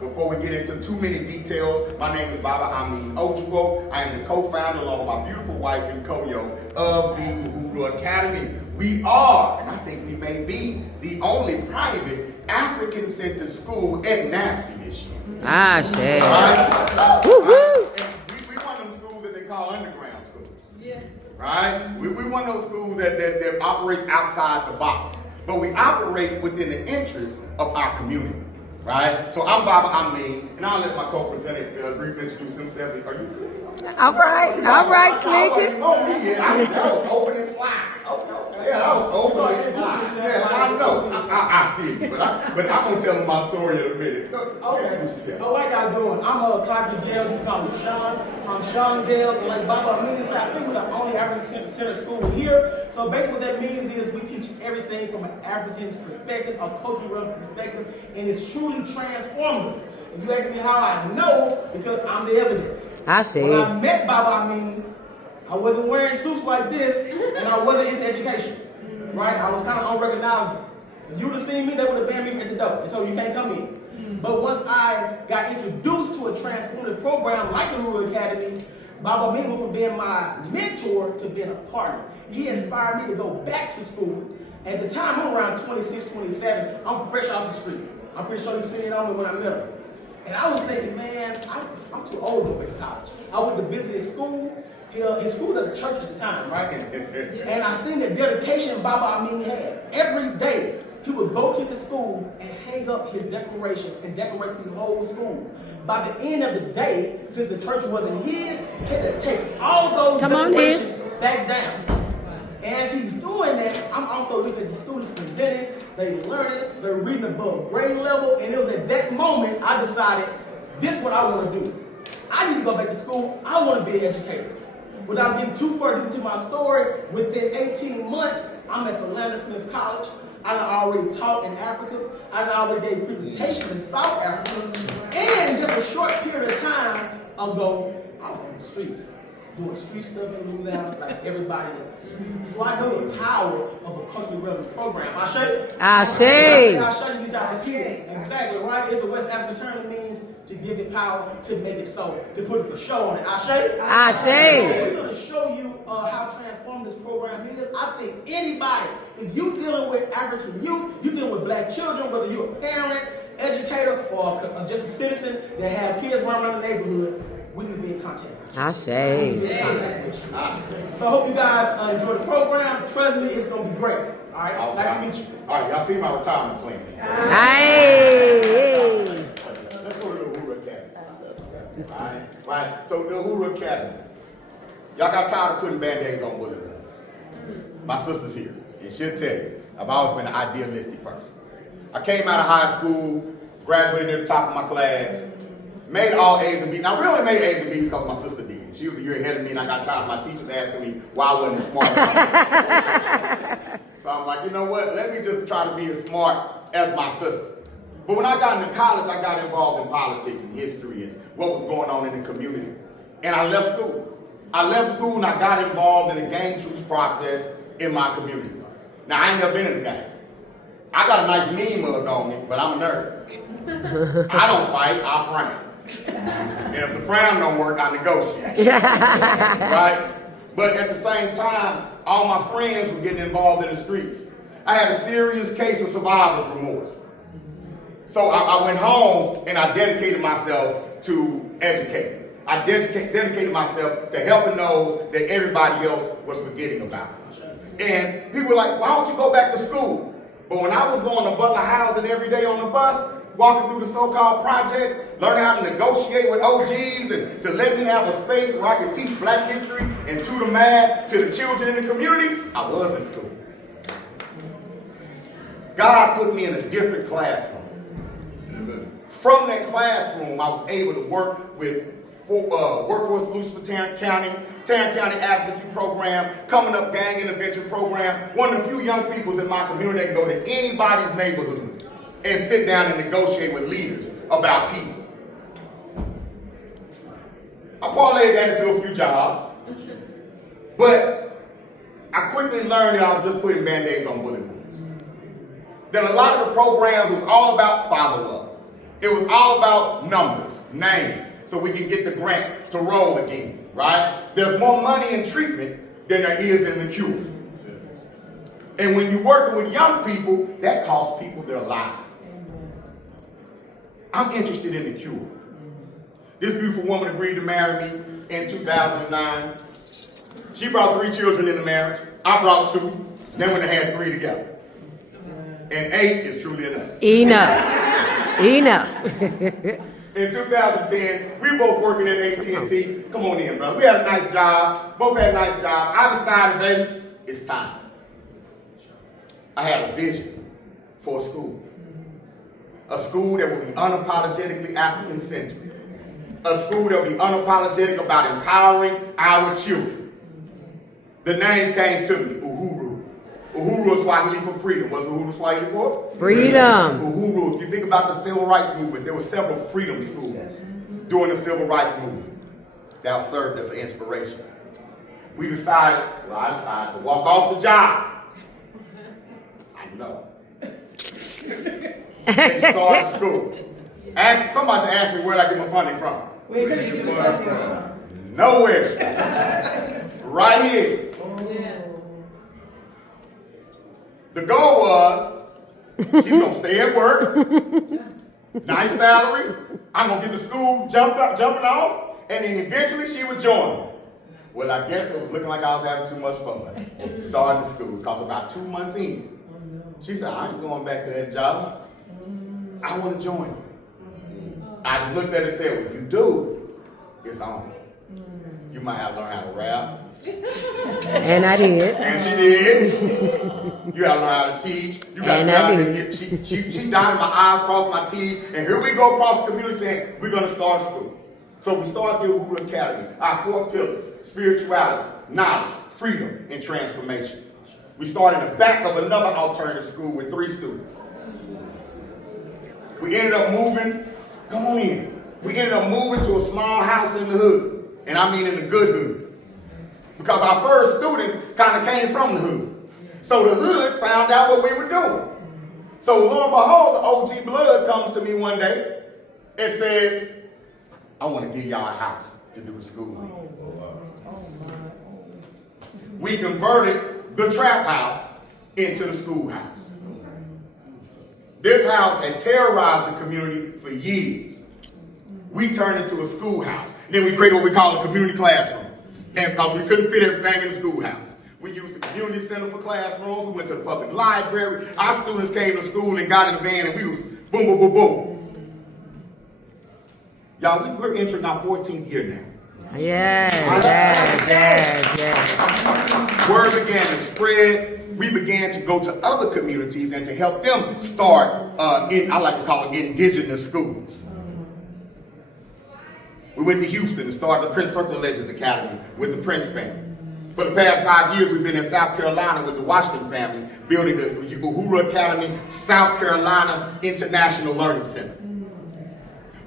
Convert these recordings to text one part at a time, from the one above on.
before we get into too many details, my name is Amin Ojuok. I am the co-founder, along with my beautiful wife and co-yo, of the Uhuru Academy. We are, and I think we may be, the only private African-centered school at NABSE this year. Shit. Right? Woo-hoo. And we one of them schools that they call underground schools. Yeah. Right? We one of those schools that operates outside the box. But we operate within the interest of our community. Right? So I'm Amin, and I'll let my co-presenter briefly introduce himself. Are you clicking? All right, click it. That was open and slide. Yeah, that was open and slide. Yeah, I know. I feel you, but I'm gonna tell them my story in a minute. Okay. What y'all doing? I'm Clark Gales. You call me Shawn. I'm Shawn Gales. And like Amin said, I think we're the only African-centered school here. So basically what that means is we teach everything from an African perspective, a cultural perspective, and it's truly transformative. If you ask me how I know, because I'm the evidence. I see. When I met Amin, I wasn't wearing suits like this, and I wasn't into education. Right? I was kind of unrecognizable. If you would have seen me, they would have banned me at the door. They told you can't come in. But once I got introduced to a transformative program like the Uhuru Academy, Amin went from being my mentor to being a partner. He inspired me to go back to school. At the time, I'm around 26, 27. I'm fresh off the street. I'm pretty sure you seen it on me when I met him. And I was thinking, man, I'm too old to go to college. I went to visit his school. His school was at the church at the time, right? And I seen the dedication Amin had. Every day, he would go to the school and hang up his declaration and decorate the whole school. By the end of the day, since the church wasn't his, he had to take all those decorations back down. As he's doing that, I'm also looking at the students presenting, they learning, they're reading above grade level, and it was at that moment I decided, this is what I want to do. I need to go back to school, I want to be an educator. Without getting too far into my story, within 18 months, I'm at Philander Smith College. I done already taught in Africa. I done already gave presentations in South Africa. And just a short period of time ago, I was on the streets, doing street stuff in Louisiana like everybody else. So I know the power of a culturally relevant program. I show you. I see. I'll show you the repeat. Exactly, right? It's a West African term that means to give it power, to make it so, to put it for show on it. I show you. I see. We're going to show you how transformative this program is. I think anybody, if you're dealing with African youth, you're dealing with black children, whether you're a parent, educator, or just a citizen that have kids running around the neighborhood, we need to be in contact with you. I say. So I hope you guys enjoy the program. Trust me, it's going to be great. All right? Nice to meet you. All right, y'all see my retirement plan. Hey. Let's go to the Uhuru Academy. Right. So the Uhuru Academy. Y'all got tired of putting band-aids on bullet wounds. My sister's here, and she'll tell you, I've always been an idealistic person. I came out of high school, graduated near the top of my class, made all A's and B's. Now, I really made A's and B's because my sister did. She was a year ahead of me, and I got tired of my teachers asking me why I wasn't as smart. So I'm like, you know what? Let me just try to be as smart as my sister. But when I got into college, I got involved in politics and history and what was going on in the community. And I left school. I left school and I got involved in the gang truce process in my community. Now, I ain't never been in the gang. I got a nice mean mug on me, but I'm a nerd. I don't fight, I frown. And if the frown don't work, I negotiate. Right? But at the same time, all my friends were getting involved in the streets. I had a serious case of survivor's remorse. So I went home and I dedicated myself to educating. I dedicated myself to helping those that everybody else was forgetting about. And people were like, why don't you go back to school? But when I was going to Butler Housing every day on the bus, walking through the so-called projects, learning how to negotiate with OGs and to let me have a space where I could teach black history and tutor math to the children in the community, I was in school. God put me in a different classroom. From that classroom, I was able to work with Workforce Solutions for Tarrant County Advocacy Program, Coming Up Gang Intervention Program, one of the few young people in my community that can go to anybody's neighborhood and sit down and negotiate with leaders about peace. I parlayed that into a few jobs, but I quickly learned that I was just putting band-aids on bullet wounds. That a lot of the programs was all about follow-up. It was all about numbers, names, so we can get the grant to roll again, right? There's more money in treatment than there is in the cure. And when you're working with young people, that costs people their lives. I'm interested in the cure. This beautiful woman agreed to marry me in 2009. She brought 3 children into marriage. I brought 2. Then when they had 3 together. And 8 is truly enough. Enough. In 2010, we were both working at AT&T. Come on in, brother. We had a nice job. Both had nice jobs. I decided, baby, it's time. I had a vision for a school. A school that would be unapologetically African-centered. A school that would be unapologetic about empowering our children. The name came to me, Uhuru. Uhuru is Swahili for freedom. What's Uhuru Swahili for? Freedom. Uhuru, if you think about the civil rights movement, there were several freedom schools during the civil rights movement that served as an inspiration. I decided to walk off the job. I know. And start school. Somebody asked me where I get my funding from. Where did you get your money from? Nowhere. Right here. The goal was, she's gonna stay at work, nice salary, I'm gonna get the school jumping off, and then eventually she would join me. Well, I guess it was looking like I was having too much fun starting the school, because about 2 months in, she said, I ain't going back to that job. I want to join you. I just looked at her and said, well, if you do, it's on. You might have to learn how to rap. And I did. And she did. You gotta learn how to teach. You gotta And I did. She dotted my I's, crossed my T's, and here we go across the community saying, we're gonna start school. So we started the Uhuru Academy. Our 4 pillars: spirituality, knowledge, freedom, and transformation. We started in the back of another alternative school with 3 students. We ended up moving, come on in. We ended up moving to a small house in the hood. And I mean in the good hood. Because our first students kind of came from the hood. So the hood found out what we were doing. So lo and behold, the OG blood comes to me one day and says, I want to give y'all a house to do the school in. We converted the trap house into the schoolhouse. This house had terrorized the community for years. We turned it into a schoolhouse. Then we created what we call a community classroom. And because we couldn't fit everything in the schoolhouse. We used the community center for classrooms. We went to the public library. Our students came to school and got in the van and we was boom, boom, boom, boom. Y'all, we're entering our 14th year now. Yes. Word began to spread. We began to go to other communities and to help them start, I like to call them indigenous schools. We went to Houston and started the Prince Circle Legends Academy with the Prince family. For the past 5 years, we've been in South Carolina with the Washington family, building the Uhuru Academy South Carolina International Learning Center.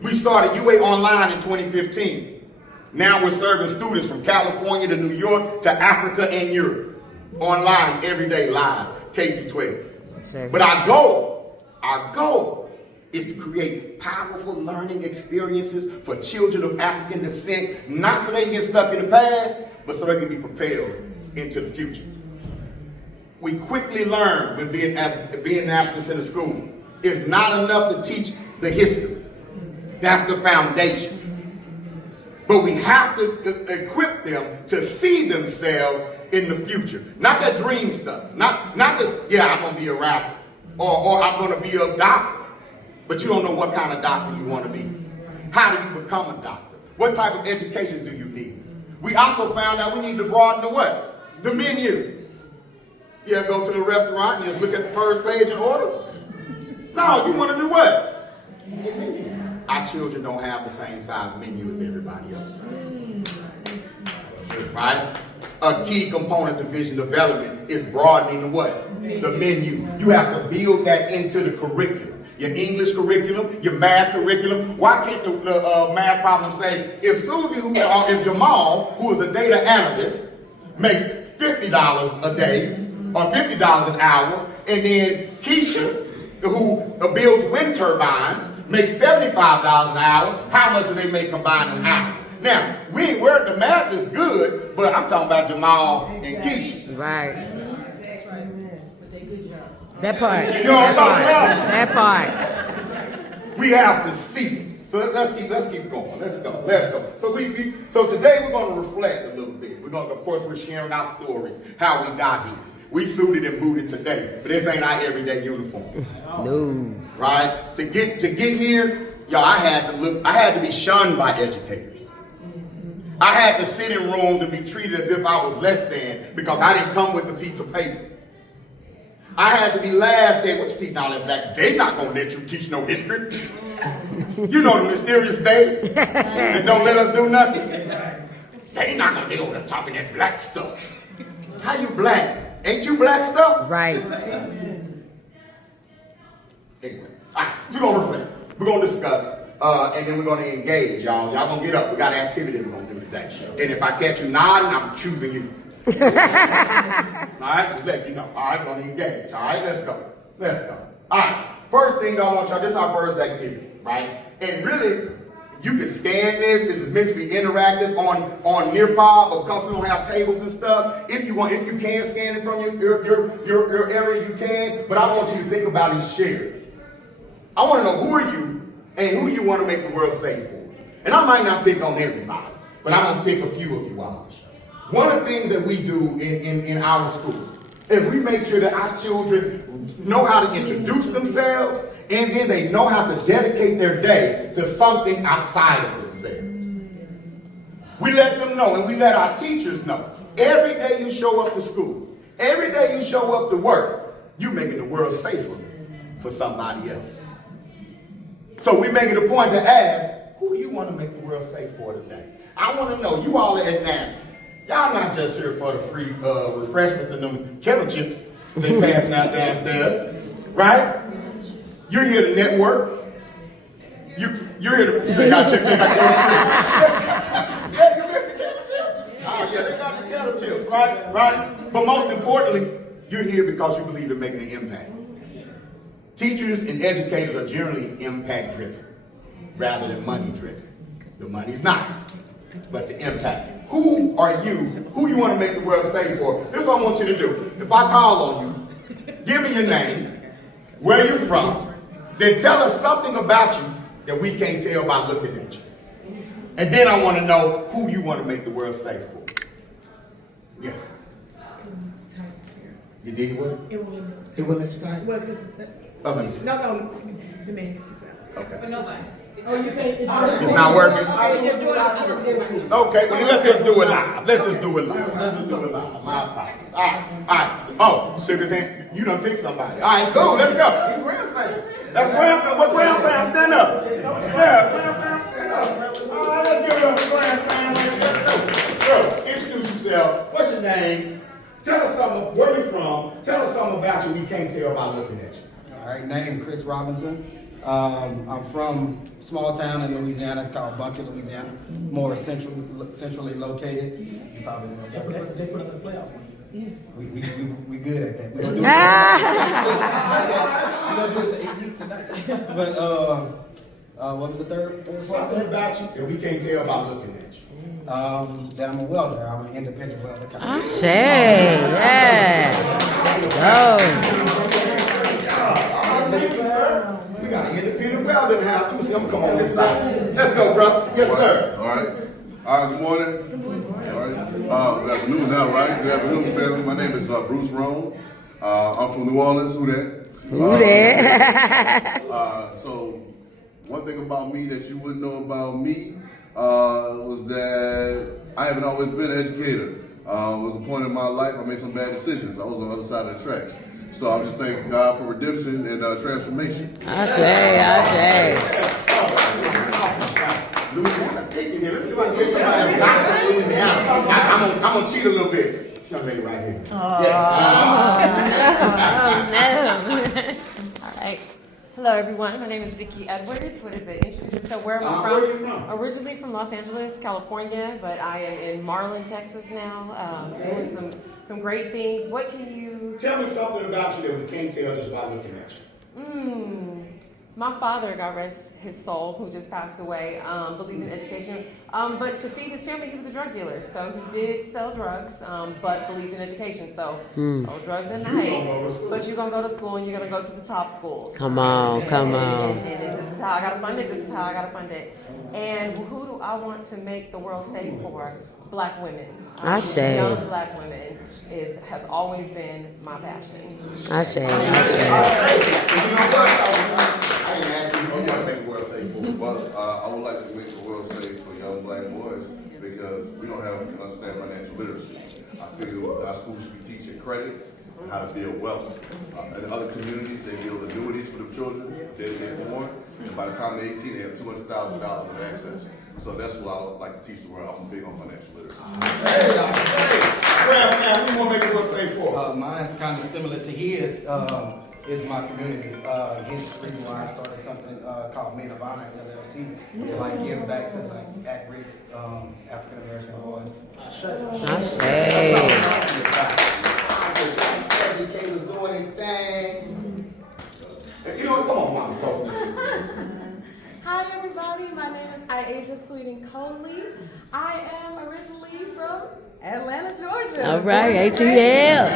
We started UA Online in 2015. Now we're serving students from California to New York to Africa and Europe. Online, every day, live, K-12. But our goal is to create powerful learning experiences for children of African descent, not so they can get stuck in the past, but so they can be propelled into the future. We quickly learned when being an African center school, it's not enough to teach the history. That's the foundation. But we have to equip them to see themselves in the future. Not that dream stuff. Not just, I'm going to be a rapper or I'm going to be a doctor. But you don't know what kind of doctor you want to be. How do you become a doctor? What type of education do you need? We also found out we need to broaden the what? The menu. Yeah, go to a restaurant and just look at the first page and order? No, you want to do what? Our children don't have the same size menu as everybody else. Right? A key component to vision development is broadening the what? The menu. You have to build that into the curriculum. Your English curriculum, your math curriculum. Why can't the math problem say, if Susie, if Jamal, who is a data analyst, makes $50 a day or $50 an hour, and then Keisha, who builds wind turbines, make $75 an hour, how much do they make combined an hour? Now, we ain't worried, the math is good, but I'm talking about Jamal and Keisha. Right. That's right. But they good jobs. That part. You know what I'm talking about? That part. We have to see. So let's keep going. Let's go. So today we're going to reflect a little bit. Of course, we're sharing our stories, how we got here. We suited and booted today, but this ain't our everyday uniform. No. Right? To get here, y'all, I had to be shunned by educators. I had to sit in rooms and be treated as if I was less than because I didn't come with a piece of paper. I had to be laughed at. What you teach all that black? They not gonna let you teach no history. You know the mysterious day that don't let us do nothing. They not gonna get over the top of that black stuff. How you black? Ain't you black stuff? Right. Anyway, all right, we're gonna reflect. We're gonna discuss, and then we're gonna engage, y'all. Y'all gonna get up. We got an activity we're gonna do today. And if I catch you nodding, I'm choosing you. All right, just let you know. All right, we're gonna engage. All right, let's go. All right, first thing I want y'all, this is our first activity, right? And really, you can scan this. This is meant to be interactive on Nearpod, but because we don't have tables and stuff, if you can scan it from your area, you can. But I want you to think about and share. I want to know who are you and who you want to make the world safe for. And I might not pick on everybody, but I'm gonna pick a few of you all. One of the things that we do in our school is we make sure that our children know how to introduce themselves, and then they know how to dedicate their day to something outside of themselves. We let them know, and we let our teachers know. Every day you show up to school, every day you show up to work, you're making the world safer for somebody else. So we make it a point to ask, who do you want to make the world safe for today? I want to know, you all at NABSE, y'all not just here for the free refreshments and them kettle chips they passing out downstairs, right? You're here to network. You're here to say, I check kettle chips. Yeah, you missed the kettle chips. Oh yeah, they got the kettle chips, right? But most importantly, you're here because you believe in making an impact. Teachers and educators are generally impact driven rather than money driven. The money's nice, but the impact. Who are you? Who you want to make the world safe for? This is what I want you to do. If I call on you, give me your name, where you're from, then tell us something about you that we can't tell by looking at you. And then I want to know who you want to make the world safe for. Yes. You did what? It won't let you type? Well, because it's Let me see. no, the man is Okay. For nobody. Oh, you say It's not working? Okay, just do it out. Okay, well then let's just do it live. Let's just do it live. My apologies. All right. Oh, Sugar's hand, you done picked somebody. All right, cool, let's go. That's Graham fam. What Graham fam? Stand up. Yeah, Graham fam, stand up. All right, let's give it up to Graham fam. Let's go. Girl, introduce yourself. What's your name? Tell us something, where you from? Tell us something about you we can't tell by looking at you. All right, name Chris Robinson. I'm from a small town in Louisiana. It's called Bunker, Louisiana. More centrally located. You probably know that. They put us in the playoffs one year. We good at that. We're gonna do it to 8 weeks tonight. But what was the third part? Something about you that we can't tell by looking at you. That I'm a welder. I'm an independent welder. Ashe, yeah. Go. Thank you, sir. We got an independent welder in the house. Let me see, I'm gonna come on this side. Let's go, bro. Yes, sir. All right, good morning. All right. Good afternoon now, right? Good afternoon, family. My name is Bruce Rome. I'm from New Orleans. Who that? Who that? So, one thing about me that you wouldn't know about me was that I haven't always been an educator. It was a point in my life I made some bad decisions. I was on the other side of the tracks. So I'm just thanking God for redemption and transformation. Ashe. Louisiana picking here. Let's see if I can get somebody that's not from Louisiana. I'm gonna cheat a little bit. This young lady right here. No. All right. Hello, everyone. My name is Vicki Edwards. What is it? Introduce yourself. Where am I from? Where are you from? Originally from Los Angeles, California, but I am in Marlin, Texas now, doing some great things. What can you... Tell me something about you that we can't tell just by looking at you. My father, God rest his soul, who just passed away, believed in education. But to feed his family, he was a drug dealer. So he did sell drugs, but believed in education. So sold drugs at night. But you're going to go to school and you're going to go to the top schools. Come on, come on. And this is how I got to fund it. This is how I got to fund it. And who do I want to make the world safe for? Black women. I say. Young black women has always been my passion. I say. You know what? I didn't ask you what you want to make the world safe for. But I would like to make the world safe for young black boys because we don't understand financial literacy. I feel our schools should be teaching credit and how to build wealth. In other communities, they build annuities for the children, they're born, and by the time they're 18, they have $200,000 in access. So that's what I would like to teach the world. I'm big on financial literacy. Well, now, we want to make the world safe for. Mine's kind of similar to his. Is my community. Hence the reason why I started something called Men of Honor LLC to like give back to like at-risk African American boys. I say. Educators doing anything. You know, come on, Mama, talk. Hi everybody, my name is Aisha Sweeting Coley. I am originally from Atlanta, Georgia. All right, ATL.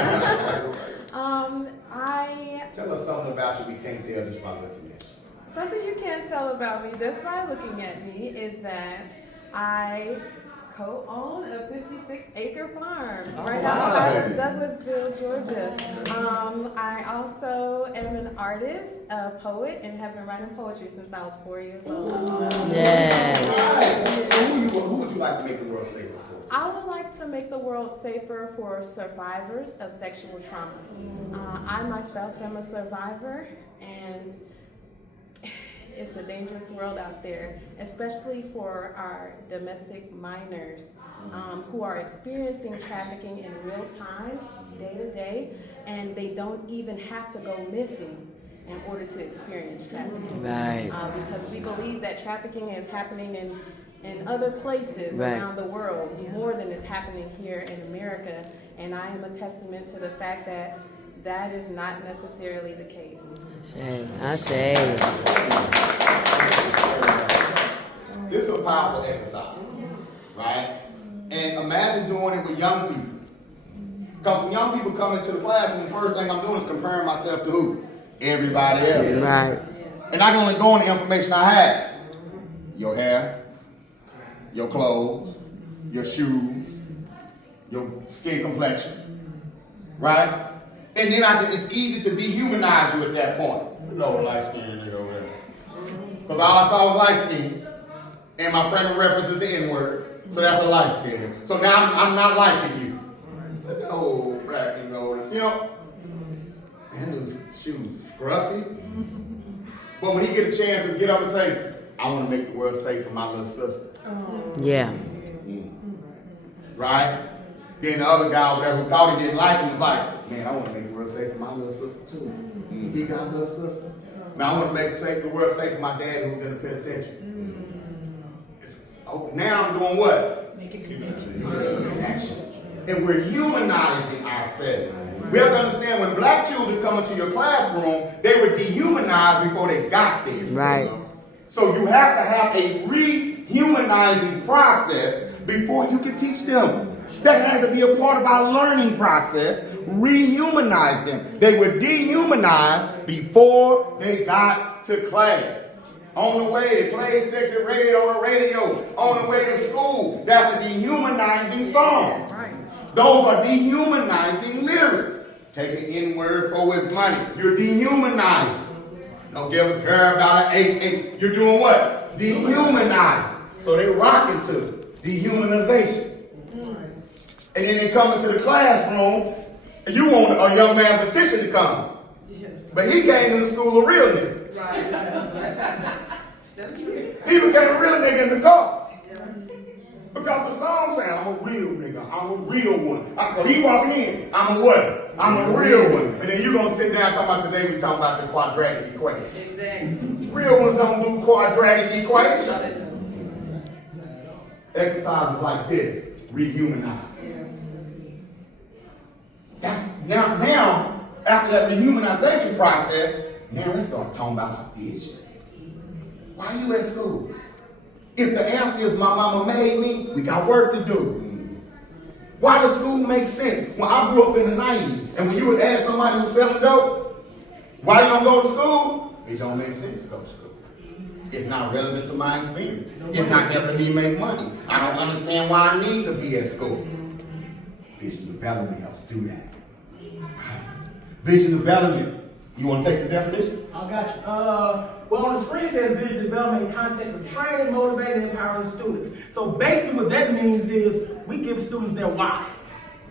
Tell us something about you we can't tell just by looking at you. Something you can't tell about me just by looking at me is that I co-own a 56-acre farm right outside of Douglasville, Georgia. I also am an artist, a poet, and have been writing poetry since I was 4 years old. Yeah. Who would you like to make the world safer for? I would like to make the world safer for survivors of sexual trauma. I myself am a survivor, and it's a dangerous world out there, especially for our domestic minors who are experiencing trafficking in real time, day to day, and they don't even have to go missing in order to experience trafficking. Right. Because we believe that trafficking is happening in other places around the world more than is happening here in America, and I am a testament to the fact that that is not necessarily the case. I say. This is a powerful exercise, right? And imagine doing it with young people. Because when young people come into the classroom, the first thing I'm doing is comparing myself to who? Everybody else. Right. And I can only go on the information I have. Your hair, your clothes, your shoes, your skin complexion, right? And then it's easy to dehumanize you at that point. You know, light-skinned nigga over there. Because all I saw was light-skinned, and my friend of reference is the N-word, so that's a light-skinned. So now I'm not liking you. No, black nigga over there. You know, man, those shoes scruffy. But when he get a chance to get up and say, I want to make the world safe for my little sister. Yeah. Right? Then the other guy over there who thought he didn't like him was like, man, I want to make the world safe for my little sister too. He got a little sister. Now I want to make the world safe for my dad who's in the penitentiary. Now I'm doing what? Making connections. And we're humanizing ourselves. We have to understand when black children come into your classroom, they were dehumanized before they got there. Right. So you have to have a rehumanizing process before you can teach them. That has to be a part of our learning process. Rehumanize them. They were dehumanized before they got to class. On the way, they played Sexy Red on the radio. On the way to school, that's a dehumanizing song. Those are dehumanizing lyrics. Take an N-word for his money. You're dehumanizing. Don't give a care about an HH. You're doing what? Dehumanizing. So they rocking to dehumanization. And then they come into the classroom, and you want a young man petition to come. But he came into school a real nigga. He became a real nigga in the car. Because the song saying, I'm a real nigga, I'm a real one. So he walking in, I'm a what? I'm a real one. And then you gonna sit down talking about today, we talking about the quadratic equation. Exactly. Real ones don't do quadratic equations. Exercises like this, rehumanize. That's now after that rehumanization process, now let's start talking about our vision. why you at school? If the answer is my mama made me, we got work to do. Why does school make sense? When I grew up in the 90s, and when you would ask somebody who's selling dope, why you don't go to school? It don't make sense to go to school. It's not relevant to my experience. It's not helping me make money. I don't understand why I need to be at school. Vision development helps do that. Vision development. You want to take the definition? I got you. Well, on the screen it says vision development in context of training, motivating, and empowering students. So basically what that means is we give students their why.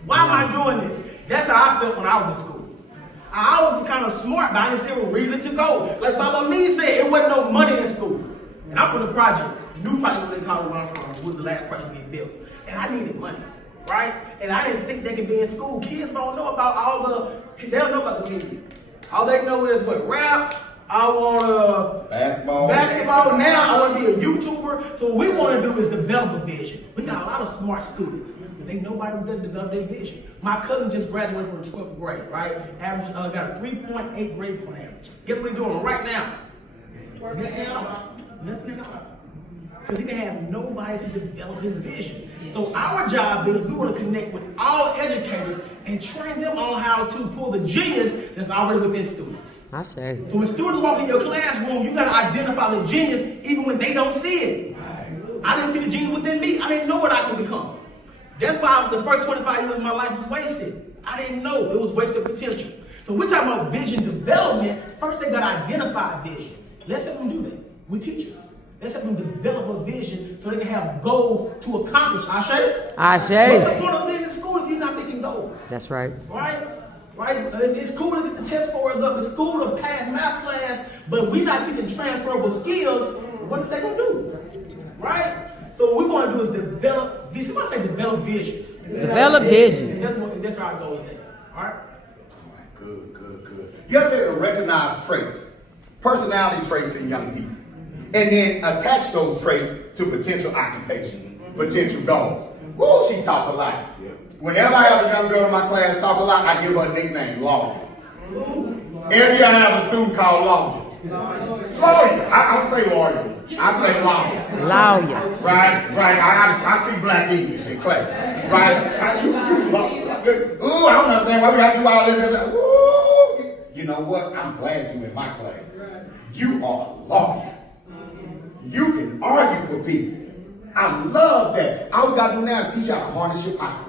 Why am I doing this? That's how I felt when I was in school. I was kind of smart, but I didn't see a reason to go. Like Baba Me said, it wasn't no money in school. And I'm from the project. The new project, what they call it where I'm from, was the last project to get built. And I needed money, right? And I didn't think they could be in school. Kids don't know about they don't know about the music. All they know is what, rap, I want basketball. Now I want to be a YouTuber. So what we want to do is develop a vision. We got a lot of smart students, but ain't nobody who doesn't develop their vision. My cousin just graduated from the 12th grade, right? Average, got a 3.8 grade point average. Guess what he's doing right now? Nothing at all. Because he didn't have nobody to develop his vision. So our job is we want to connect with all educators and train them on how to pull the genius that's already within students. I say. So when students walk in your classroom, you got to identify the genius even when they don't see it. I didn't see the genius within me. I didn't know what I could become. That's why the first 25 years of my life was wasted. I didn't know it was wasted potential. So we're talking about vision development. First, they got to identify vision. Let's help them do that with teachers. Let's help them develop a vision so they can have goals to accomplish. I say. What's the point of being in school if you're not making goals? That's right. Right? It's cool to get the test scores up. It's cool to pass math class, but we're not teaching transferable skills. What is they gonna do? Right? So what we want to do is develop vision. Somebody say develop visions. Develop vision. That's our goal today. All right? Good. You have to be able to recognize traits, personality traits in young people, and then attach those traits to potential occupation, potential goals. Woo, she talk a lot. Whenever I have a young girl in my class talk a lot, I give her a nickname, Lawyer. Every year I have a student called Lawyer. Lawyer. I don't say lawyer. I say lawyer. Lawyer. Right. I speak black English in class. Right. Ooh, I don't understand why we have to do all this. Ooh. You know what? I'm glad you in my class. You are a lawyer. You can argue for people. I love that. All we got to do now is teach you how to harness your power.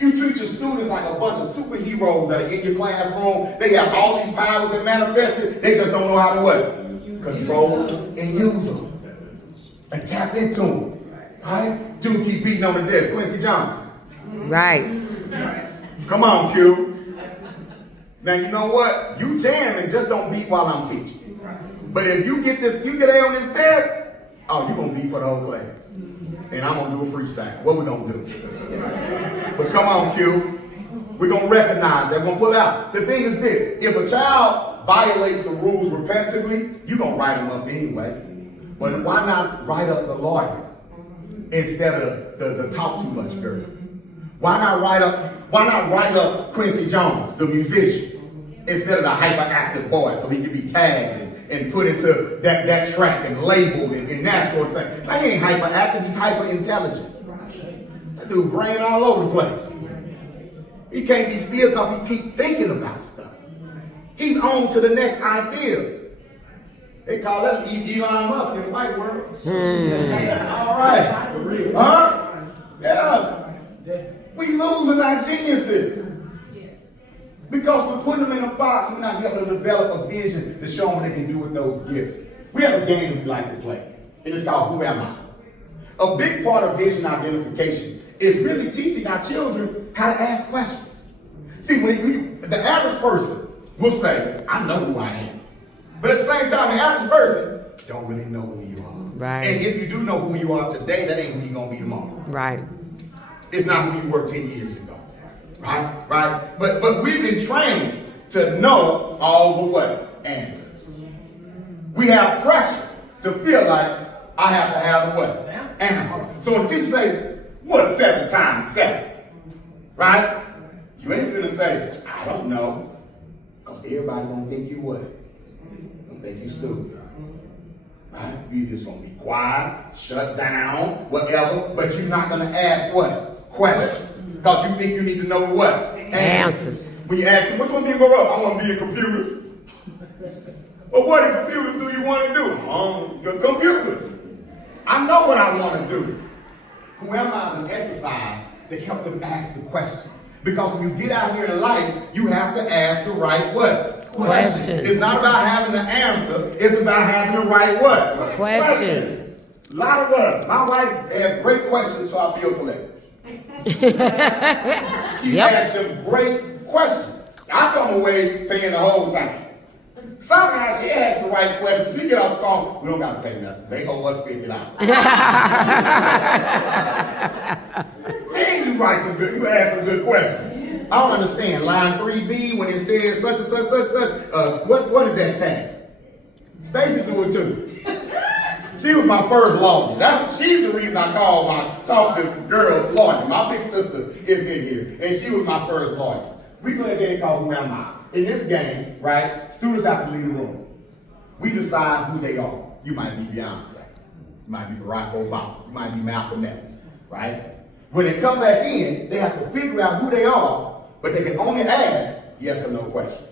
You treat your students like a bunch of superheroes that are in your classroom. They have all these powers and manifested. They just don't know how to what? Control them and use them. And tap into them. Right? Dude keep beating on the desk. Quincy Jones. Right. Come on, Q. Now you know what? You jam and just don't beat while I'm teaching. But if you get A on this test, oh, you're gonna beat for the whole class. And I'm gonna do a freestyle. What we gonna do? But come on, Q. We're gonna recognize that. We're gonna pull out. The thing is this: if a child violates the rules repetitively, you're gonna write them up anyway. But why not write up the lawyer instead of the talk too much girl? Why not write up Quincy Jones, the musician, instead of the hyperactive boy, so he can be tagged and put into that track and labeled and that sort of thing. Now, he ain't hyperactive, he's hyper intelligent. That dude brain all over the place. He can't be still because he keep thinking about stuff. He's on to the next idea. They call that Elon Musk in the white world. All right. Huh? Yeah. We losing our geniuses. Because we're putting them in a box, we're not helping them develop a vision to show them what they can do with those gifts. We have a game that we like to play, and it's called Who Am I? A big part of vision identification is really teaching our children how to ask questions. See, the average person will say, I know who I am. But at the same time, the average person don't really know who you are. Right. And if you do know who you are today, that ain't who you're going to be tomorrow. Right. It's not who you were 10 years ago. Right? But we've been trained to know all the what? Answers. We have pressure to feel like I have to have the what? Answers. So when teachers say, what's 7 times 7? Right? You ain't finna say, I don't know. Because everybody gonna think you what? Gonna think you stupid. right? You just gonna be quiet, shut down, whatever, but you're not gonna ask what? Questions. Because you think you need to know what? Answers. When you ask them, which one do you grow up? I want to be in computers. But what in computers do you want to do? The computers. I know what I want to do. Who am I is an exercise to help them ask the questions. Because when you get out here in life, you have to ask the right what? Questions. It's not about having the answer. It's about having the right what? Questions. A lot of us. My wife has great questions to our bill collectors. She asks them great questions. I come away paying the whole thing. Sometimes she asks the right questions. She get off the phone. We don't got to pay nothing. They owe us $50. Man, you ask some good questions. I don't understand. Line 3B when it says such and such, what is that tax? Stacy do it too. She was my first lawyer. She's the reason I called when I talked to girls lawyer. My big sister is in here, and she was my first lawyer. We play a game called Who Am I? In this game, right, students have to leave the room. We decide who they are. You might be Beyonce. You might be Barack Obama. You might be Malcolm X, right? When they come back in, they have to figure out who they are, but they can only ask yes or no questions.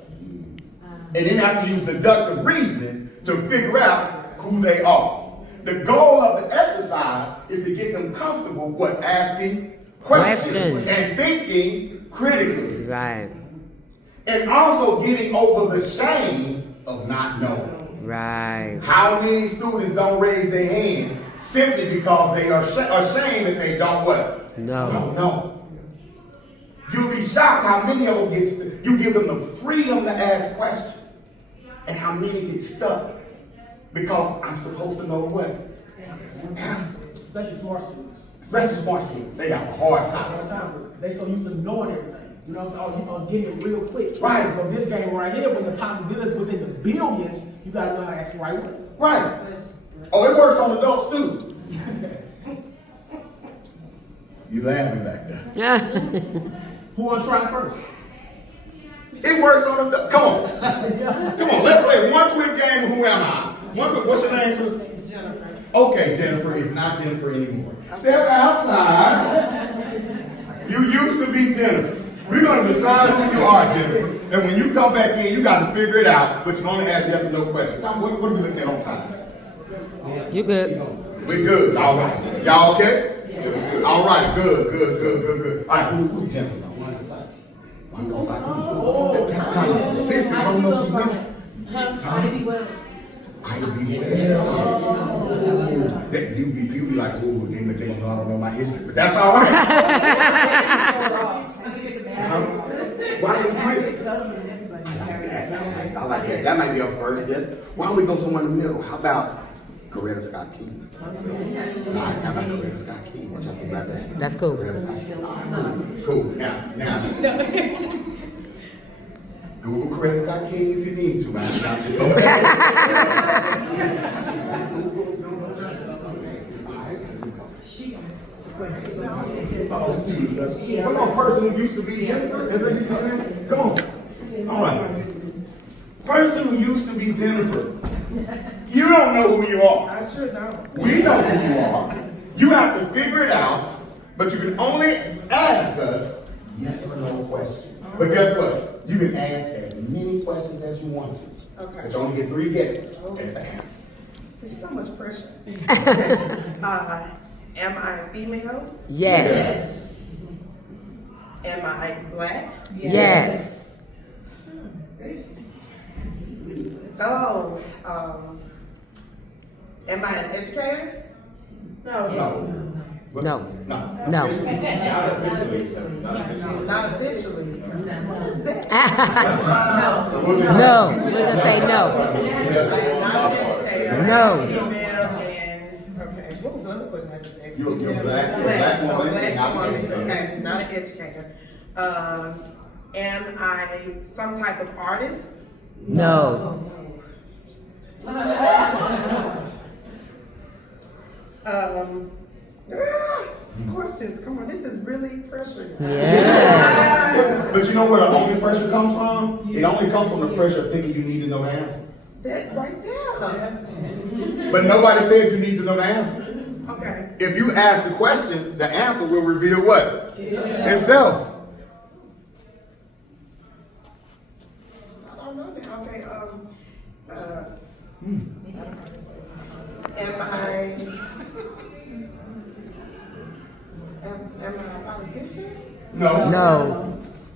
And then have to use deductive reasoning to figure out who they are. The goal of the exercise is to get them comfortable with asking questions and thinking critically. Right. And also getting over the shame of not knowing. Right. How many students don't raise their hand simply because they are ashamed that they don't what? No. Don't know. You'll be shocked how many of them you give them the freedom to ask questions. And how many get stuck. Because I'm supposed to know what? Answer. Especially smart students. Especially smart students. They have a hard time. They so used to knowing everything. You know what I'm saying? Oh, you getting it real quick. Right. But this game right here, when the possibilities within the billions, you gotta know how to ask the right one. Right. Oh, it works on adults too. You laughing back there. Who wanna try first? It works on adults. Come on. Come on, let's play one quick game of Who Am I? What's your name, sister? Jennifer. Okay, Jennifer. It's not Jennifer anymore. Step outside. You used to be Jennifer. We're going to decide who you are, Jennifer. And when you come back in, you got to figure it out, but you can only ask yes or no questions. What are we looking at on time? You good. We're good. All right. Y'all okay? Yeah. All right. Good. All right. Who's Jennifer? Wanda Sykes. That's kind of specific. I don't know if she's mentioned. Ida B. Wells. Ida B. Wells. You be like, ooh, they don't know my history, but that's all right. Why don't we do it? I like that. That might be our first, yes. Why don't we go somewhere in the middle? How about Coretta Scott King? All right, how about Coretta Scott King? What y'all think about that? That's cool. Cool. Now. Google Coretta Scott King if you need to, man. Come on, person who used to be Jennifer. Come on. All right. Person who used to be Jennifer. You don't know who you are. I sure don't. We know who you are. You have to figure it out, but you can only ask us yes or no questions. But guess what? You can ask as many questions as you want to. Okay. But you only get 3 guesses at the answer. It's so much pressure. Am I female? Yes. Am I black? Yes. Oh, am I an educator? No. No. Not officially. What is that? No. We'll just say no. Not an educator. No. Female and, okay, what was the other question I just asked? You're black. You're Black, black so woman. black Not an woman, educator. okay, not an educator. Am I some type of artist? No. Questions, come on, this is really pressure. Yeah. But you know where the only pressure comes from? It only comes from the pressure of thinking you need to know the answer. That right there. But nobody said you need to know the answer. Okay. If you ask the questions, the answer will reveal what? Itself. I don't know that. Okay. Am I a politician? No. No.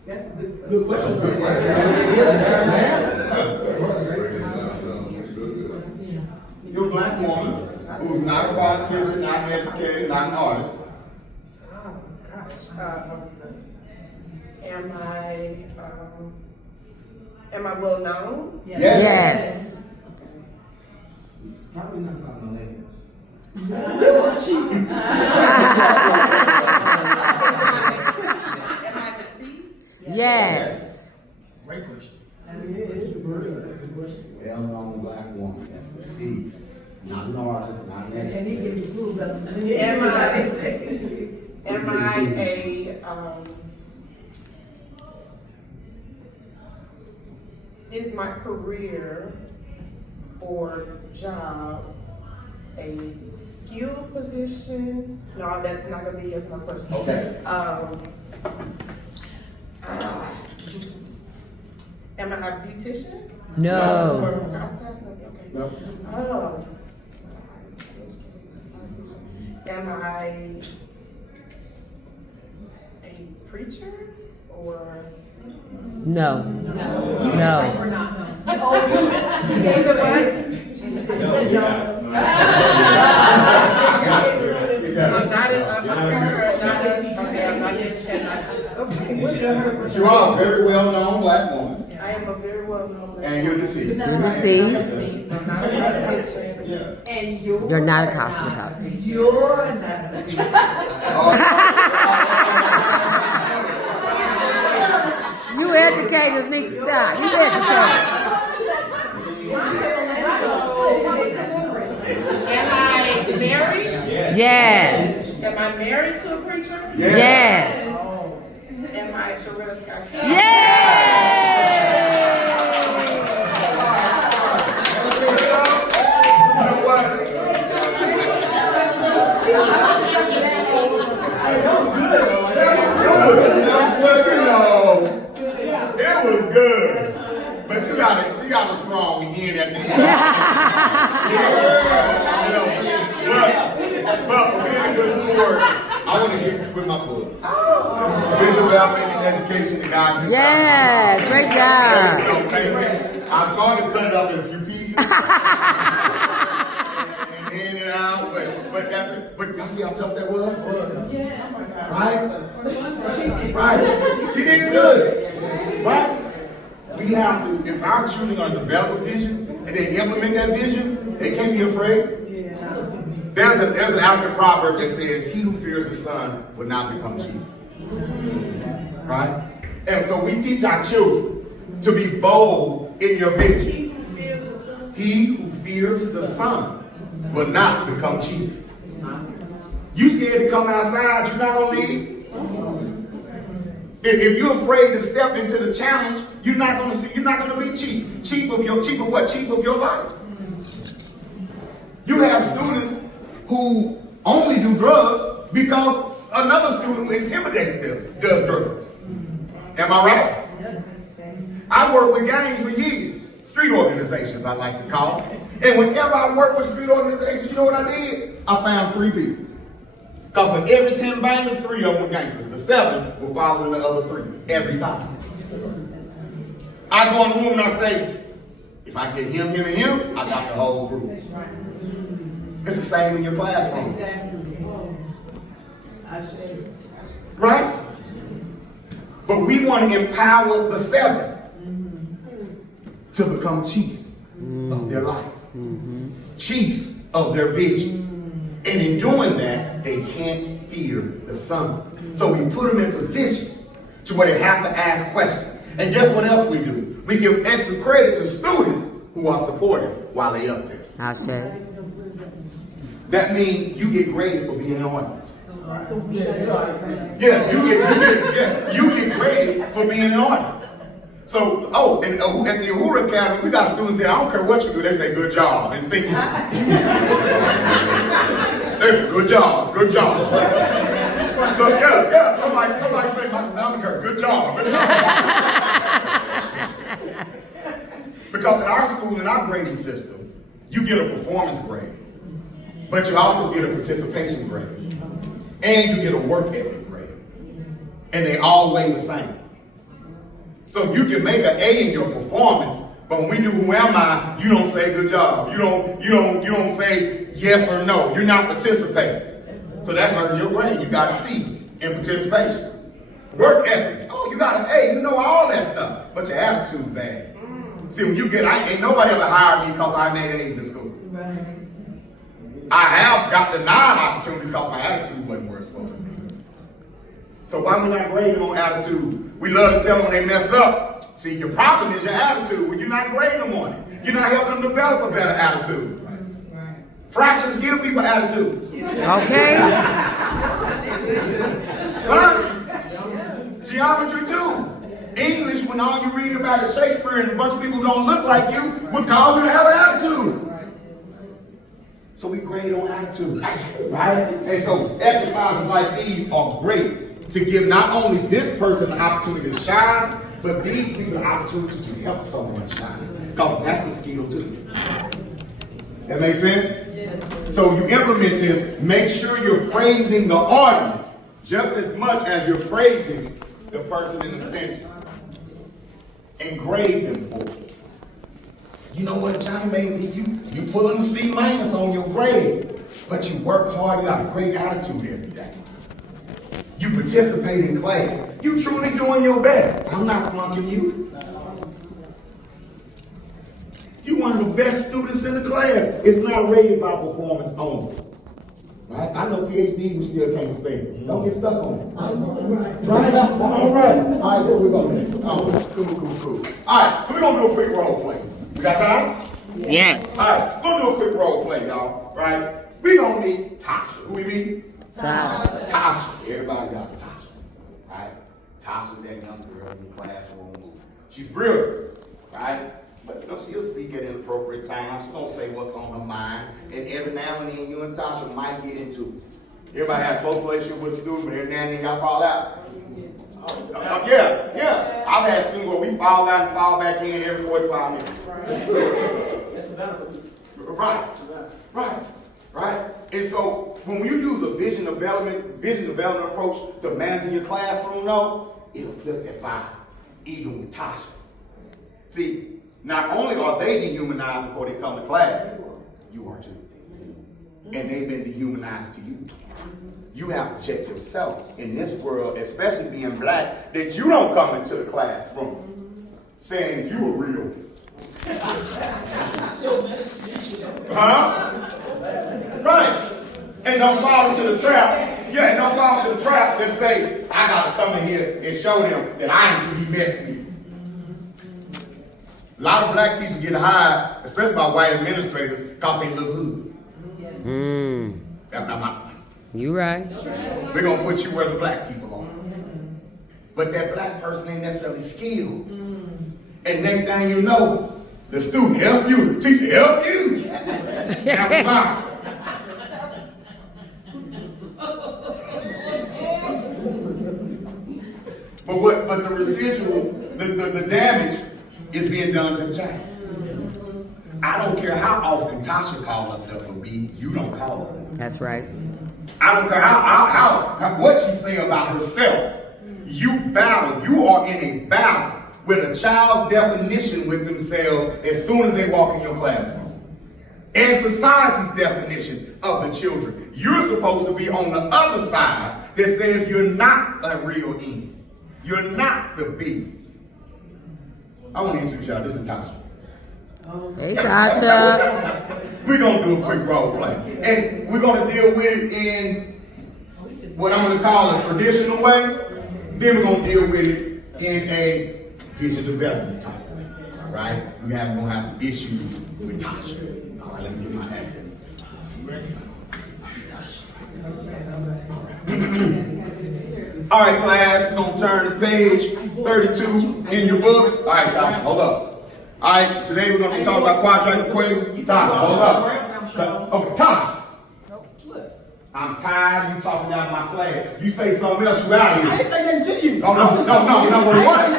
Good question. You're a black woman who's not a politician, not an educator, not an artist. Oh gosh. Am I well known? Yes. Probably not about millennials. Am I deceased? Yes. Great question. Well-known black woman, that's the seed. Not an artist, not an educator. Am I is my career or job a skilled position? No, that's not gonna be yes my question. Okay. Am I a beautician? No. No. Oh. Am I a preacher or? No. No. Either one? I'm not a preacher, I'm not okay, But you are a very well-known black woman. I am a very well-known black And you're deceased. You're deceased. I'm not a politician. And you're. You're not a cosmetologist. You're not. You educators need to stop. You educators. Am I married? Yes. Am I married to a preacher? Yes. Am I Sharetta Scott? It was good. But you got a strong hand at the end. But for being a good sport, I want to give you with my book. Good development and education to guide you. Yes. Great job. I'm starting to cut it up in a few pieces. and in and out, but that's it. But y'all see how tough that was? Right? Right. She did good. Right? We have to, if our children are develop a vision and then implement that vision, they can't be afraid. There's an African proverb that says, "He who fears the sun will not become chief." Right? And so we teach our children to be bold in your vision. He who fears the sun will not become chief. You scared to come outside, you're not gonna leave. If you're afraid to step into the challenge, you're not gonna be chief. Chief of what? Chief of your life. You have students who only do drugs because another student who intimidates them does drugs. Am I right? Yes. I worked with gangs for years. Street organizations, I like to call them. And whenever I worked with street organizations, you know what I did? I found 3 people. Because for every 10 bangers, 3 of them were gangsters. The 7 were following the other 3 every time. I go in the room and I say, if I get him, and him, I got the whole group. It's the same in your classroom. Right? But we want to empower the 7 to become chiefs of their life. Chiefs of their vision. And in doing that, they can't fear the sun. So we put them in position to where they have to ask questions. And guess what else we do? We give extra credit to students who are supportive while they're up there. I said. That means you get graded for being an audience. You get graded for being an audience. So, at the Uhuru Academy, we got students there, I don't care what you do, they say good job, instinctively. Good job, good job. So, yeah, somebody say, my stomach, good job, good job. Because in our school, in our grading system, you get a performance grade, but you also get a participation grade, and you get a work ethic grade, and they all weigh the same. So you can make an A in your performance, but when we do who am I, you don't say good job. You don't say yes or no. You're not participating. So that's hurting your grade. You got a C in participation. Work ethic. Oh, you got an A. You know all that stuff, but your attitude bad. See, when you ain't nobody ever hired me because I made A's in school. Right. I have got denied opportunities because my attitude wasn't where it's supposed to be. So why we not grading on attitude? We love to tell them when they mess up. See, your problem is your attitude. When you're not grading them on it, you're not helping them develop a better attitude. Right. Fractions give people attitude. Okay. Right? Geometry too. English, when all you read about is Shakespeare and a bunch of people don't look like you, would cause you to have an attitude. So we grade on attitude, right? And so exercises like these are great to give not only this person an opportunity to shine, but these people an opportunity to help someone shine. Because that's a skill too. That makes sense? So you implement this, make sure you're praising the audience just as much as you're praising the person in the center. And grade them for it. You know what, Johnny, maybe you pulling a C- on your grade, but you work hard, you got a great attitude every day. You participate in class. You truly doing your best. I'm not flunking you. You one of the best students in the class. It's not rated by performance only. Right? I know PhDs who still can't spell. Don't get stuck on it. Right? All right. All right, here we go. Cool. All right, so we're going to do a quick role play. We got time? Yes. All right, we're going to do a quick role play, y'all. Right? We're going to meet Tasha. Who we meet? Tasha. Everybody got Tasha. Right? Tasha's that young girl in the classroom. She's brilliant. Right? But she'll speak at inappropriate times. She's going to say what's on her mind. And every now and then, you and Tasha might get into it. Everybody had a close relationship with a student, but every now and then y'all fall out. Yeah. I've had students where we fall out and fall back in every 45 minutes. Right. And so when you use a vision development approach to managing your classroom, it'll flip that vibe, even with Tasha. See, not only are they dehumanized before they come to class, you are too. And they've been dehumanized to you. You have to check yourself in this world, especially being black, that you don't come into the classroom saying you are real. Huh? Right. And don't fall into the trap. Yeah, and don't fall into the trap and say, I gotta come in here and show them that I am to be messed with. A lot of black teachers get hired, especially by white administrators, because they look good. You right. We're going to put you where the black people are. But that black person ain't necessarily skilled. And next thing you know, the student help you, the teacher help you. That's fine. But the residual, the damage is being done to the child. I don't care how often Tasha calls herself a B, you don't call her. That's right. I don't care how what she say about herself. You battle. You are in a battle with a child's definition with themselves as soon as they walk in your classroom. And society's definition of the children. You're supposed to be on the other side that says you're not a real E. You're not the B. I want to introduce y'all. This is Tasha. Hey, Tasha. We're going to do a quick role play. And we're going to deal with it in what I'm going to call a traditional way. Then we're going to deal with it in a vision development type way. All right? We're going to have some issues with Tasha. All right, let me get my hat. All right, class, we're gonna turn to page 32 in your books. All right, Tasha, hold up. All right, today we're gonna be talking about quadratic equations. Tasha, hold up. Okay, Tasha. I'm tired of you talking out of my class. You say something else, you out of here. I ain't say nothing to you. Oh, no, number one.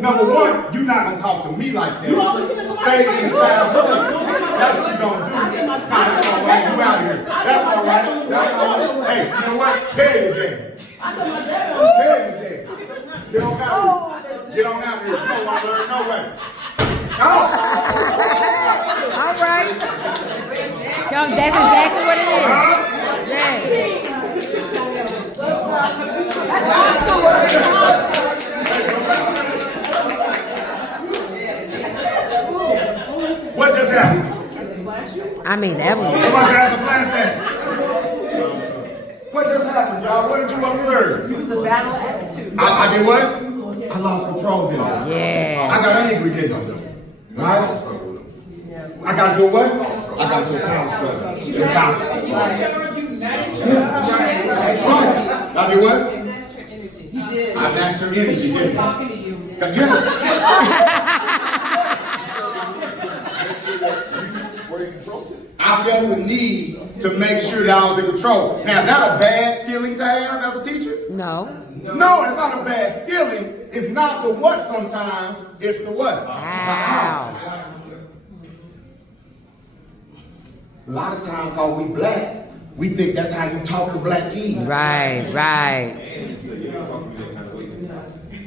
Number one, you're not gonna talk to me like that. Stay in the child place. That's what you gonna do. That's all right. You out of here. That's all right. That's all right. Hey, you know what? Tell your dad. Tell your dad. Get on out here. Get on out here. You don't want to learn no way. All right. That's exactly what it is. Yes. What just happened? I mean, that was. Somebody has a flashback. What just happened, y'all? What did you observe? It was a battle of attitude. I did what? I lost control, didn't I? Yeah. I got angry, didn't I? Right? I got into a what? I got into a power struggle. Right. I did what? You did. I matched your energy, didn't I? Talking to you. I felt the need to make sure that I was in control. Now, is that a bad feeling to have as a teacher? No. No, it's not a bad feeling. It's not the what sometimes, it's the what. Wow. A lot of times, because we black, we think that's how you talk to black kids. Right, right.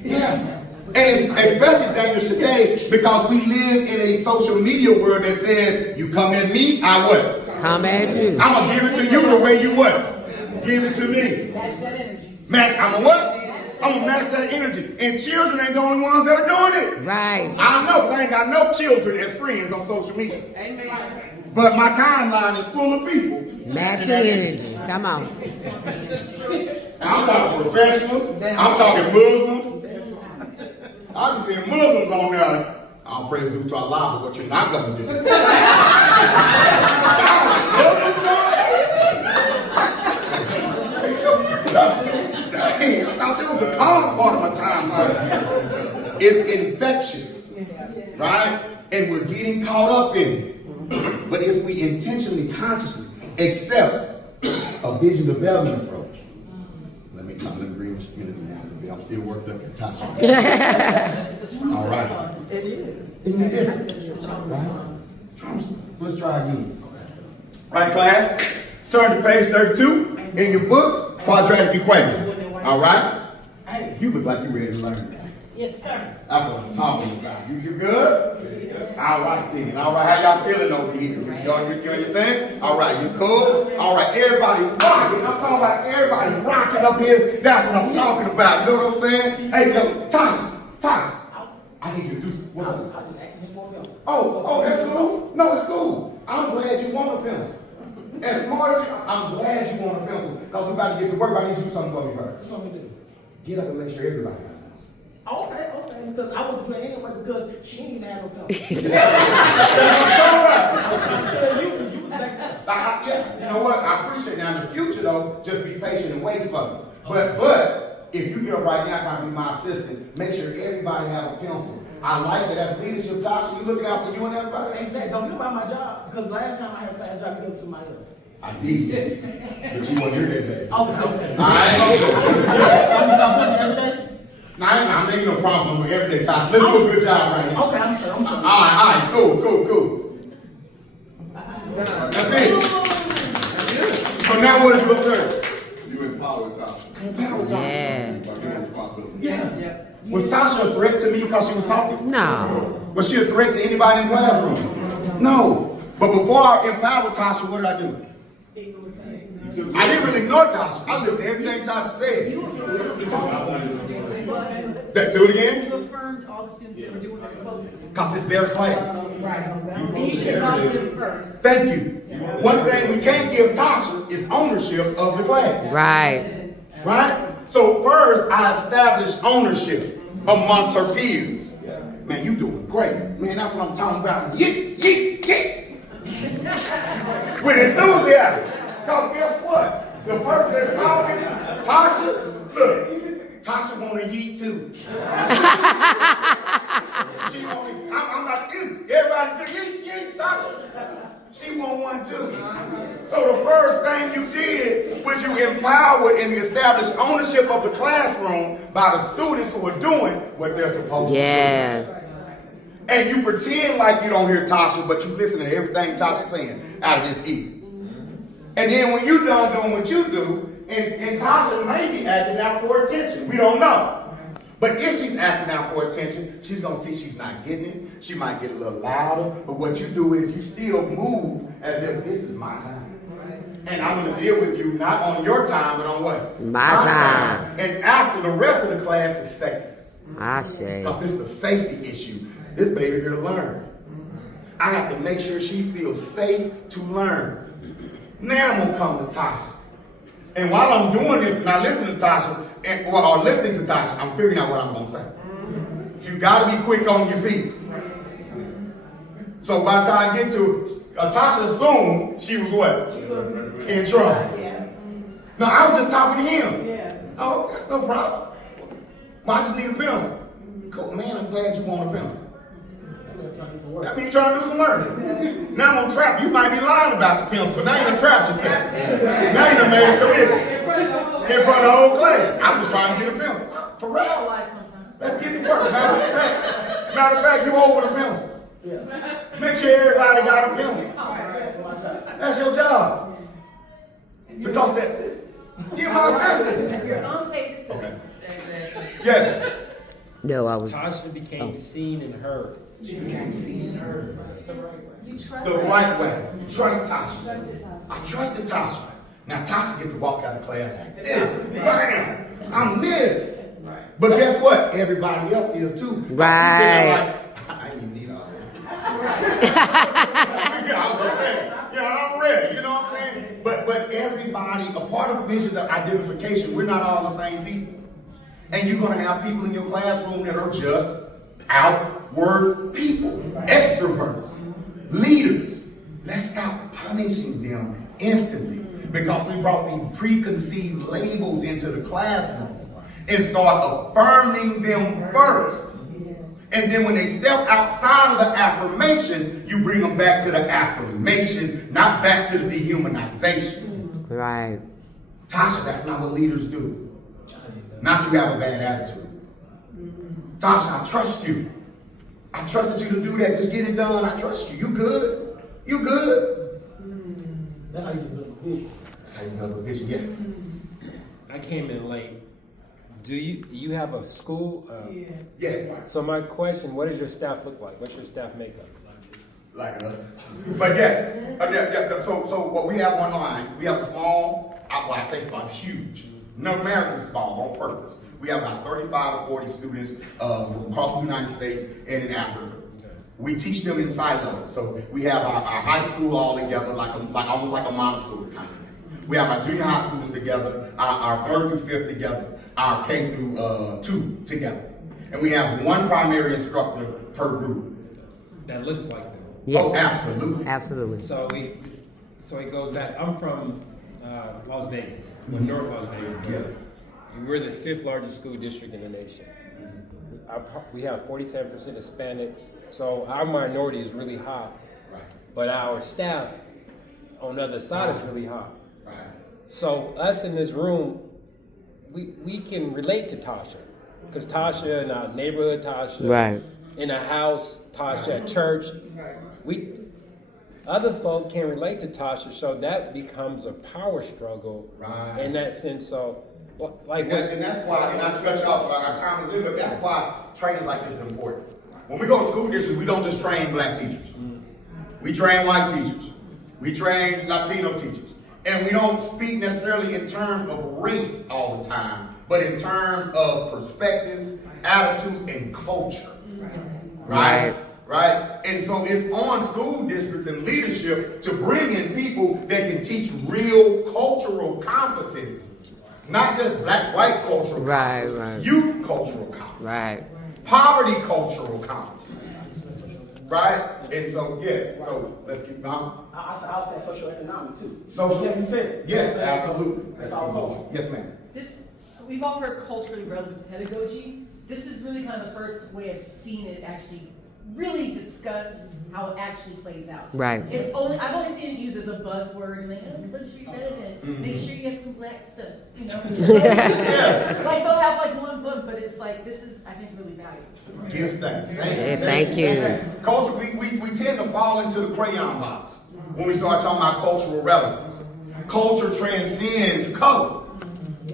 Yeah. And it's especially dangerous today because we live in a social media world that says, you come at me, I what? Come at you. I'm going to give it to you the way you what? Give it to me. Match that energy. Match, I'm a what? I'm going to match that energy. And children ain't the only ones that are doing it. Right. I know, because I ain't got no children as friends on social media. Amen. But my timeline is full of people. Matching energy. Come on. I'm talking professionals. I'm talking Muslims. I've been seeing Muslims on there. I'll pray due to Allah, but what you're not going to do. Dang, I thought this was the calm part of my timeline. It's infectious, right? And we're getting caught up in it. But if we intentionally, consciously accept a vision development approach, let me bring this in. I'm still worked up in touch. All right. It is. Isn't it different? Right? Let's try again. All right, class. Turn to page 32 in your books, quadratic equation. All right? You look like you're ready to learn. Yes, sir. That's what I'm talking about. You good? All right, then. All right, how y'all feeling over here? Y'all doing your thing? All right, you cool? All right, everybody rocking. I'm talking about everybody rocking up here. That's what I'm talking about. You know what I'm saying? Hey, yo, Tasha, I need you to do something. Oh, that's cool. No, it's cool. I'm glad you want a pencil. As smart as you are, I'm glad you want a pencil. Because we're about to get to work. I need you to do something for me first. What you want me to do? Get up and make sure everybody has a pencil. Okay. Because I wouldn't do it anyway because she ain't even have no pencil. I'm telling you because you was like that. Yeah, you know what? I appreciate it. Now in the future though, just be patient and wait for me. But if you here right now trying to be my assistant, make sure everybody have a pencil. I like that. That's leadership, Tasha. You looking out for you and everybody? Exactly. Don't get about my job because last time I had a class job, you gave it to somebody else. I did. But you weren't here that day. Okay. All right. You got put every day? Now, I'm making no problem with every day, Tasha. Let's do a good job right now. Okay, I'm sure. All right, cool. That's it. So now what did you observe? You empower Tasha. Empower Tasha. Yeah. By giving responsibility. Yeah. Was Tasha a threat to me because she was talking? No. Was she a threat to anybody in the classroom? No. But before I empowered Tasha, what did I do? I didn't really ignore Tasha. I listened to everything Tasha said. Do it again? You affirmed all the students that were doing what they're supposed to do. Because it's their class. And you should have gone to them first. Thank you. One thing we can't give Tasha is ownership of the class. Right. Right? So first, I established ownership amongst her peers. Man, you doing great. Man, that's what I'm talking about. Yeet. With enthusiasm. Because guess what? The person that's talking, Tasha, look, Tasha wanna eat too. She wanna, I'm not eating. Everybody eat, Tasha. She want one too. So the first thing you did was you empowered and established ownership of the classroom by the students who are doing what they're supposed to do. And you pretend like you don't hear Tasha, but you listen to everything Tasha's saying out of this ear. And then when you done doing what you do, and Tasha may be acting out for attention. We don't know. But if she's acting out for attention, she's going to see she's not getting it. She might get a little louder. But what you do is you still move as if this is my time. And I'm going to deal with you not on your time, but on what? My time. And after the rest of the class is safe. I say. Because this is a safety issue. This baby here to learn. I have to make sure she feels safe to learn. Now I'm going to come to Tasha. And while I'm doing this and I listen to Tasha, or listening to Tasha, I'm figuring out what I'm going to say. So you got to be quick on your feet. So by the time I get to Tasha assumed she was what? In trouble. No, I was just talking to him. Oh, that's no problem. Well, I just need a pencil. Cool, man, I'm glad you want a pencil. That means you're trying to do some learning. Now I'm gonna trap. You might be lying about the pencil, but now you're gonna trap yourself. Now you done made a commitment in front of the whole class. I'm just trying to get a pencil. For real. Let's get to work. Matter of fact, you over the pencil. Make sure everybody got a pencil. That's your job. Because that's you're my assistant. Your unpaid assistant. Okay. Yes. No, I was. Tasha became seen and heard. She became seen and heard. You trust The right way. You trust Tasha. I trusted Tasha. Now Tasha get to walk out of class like this. Bam! I'm this. But guess what? Everybody else is too. Right. She's like, I didn't even need all that. I'm ready. You know what I'm saying? But everybody, a part of the vision of identification, we're not all the same people. And you're going to have people in your classroom that are just outward people, extroverts, leaders. Let's stop punishing them instantly because we brought these preconceived labels into the classroom and start affirming them first. And then when they step outside of the affirmation, you bring them back to the affirmation, not back to the dehumanization. Right. Tasha, that's not what leaders do. Not you have a bad attitude. Tasha, I trust you. I trusted you to do that. Just get it done. I trust you. You good? You good? That's how you build a vision. That's how you build a vision, yes. I came in late. Do you have a school? Yes. So my question, what does your staff look like? What's your staff makeup? Like us. But yes. So what we have online, we have a small, well, I say small, it's huge. Numerically small on purpose. We have about 35 or 40 students from across the United States and in Africa. We teach them in silos. So we have our high school all together, like almost like a Montessori kind of thing. We have our junior high students together, our 3rd through 5th together, our K through 2 together. And we have one primary instructor per group. That looks like them. Yes. Oh, absolutely. Absolutely. So it goes back. I'm from Las Vegas, North Las Vegas. Yes. We're the 5th largest school district in the nation. We have 47% Hispanics, so our minority is really high. Right. But our staff on the other side is really high. Right. So us in this room, we can relate to Tasha, because Tasha in our neighborhood, Tasha Right. in a house, Tasha at church. Other folk can relate to Tasha, so that becomes a power struggle in that sense. So, And that's why, and not to cut you off, our time is limited, but that's why training like this is important. When we go to school districts, we don't just train black teachers. We train white teachers. We train Latino teachers. And we don't speak necessarily in terms of race all the time, but in terms of perspectives, attitudes, and culture. Right? And so it's on school districts and leadership to bring in people that can teach real cultural competence. Not just black, white cultural competence. Youth cultural competence. Poverty cultural competence. right? And so, yes, so let's keep going. I'll say socioeconomic too. Social, Yeah, you said it. yes, absolutely. That's all culture. Yes, ma'am. This, we've all heard culturally relevant pedagogy. This is really kind of the first way I've seen it actually really discuss how it actually plays out. Right. I've only seen it used as a buzzword, like, oh, country relevant, make sure you have some black stuff, you know? Like they'll have like one book, but it's like, this is, I think, really valuable. Give thanks. Thank you. Culture, we tend to fall into the crayon box when we start talking about cultural relevance. Culture transcends color.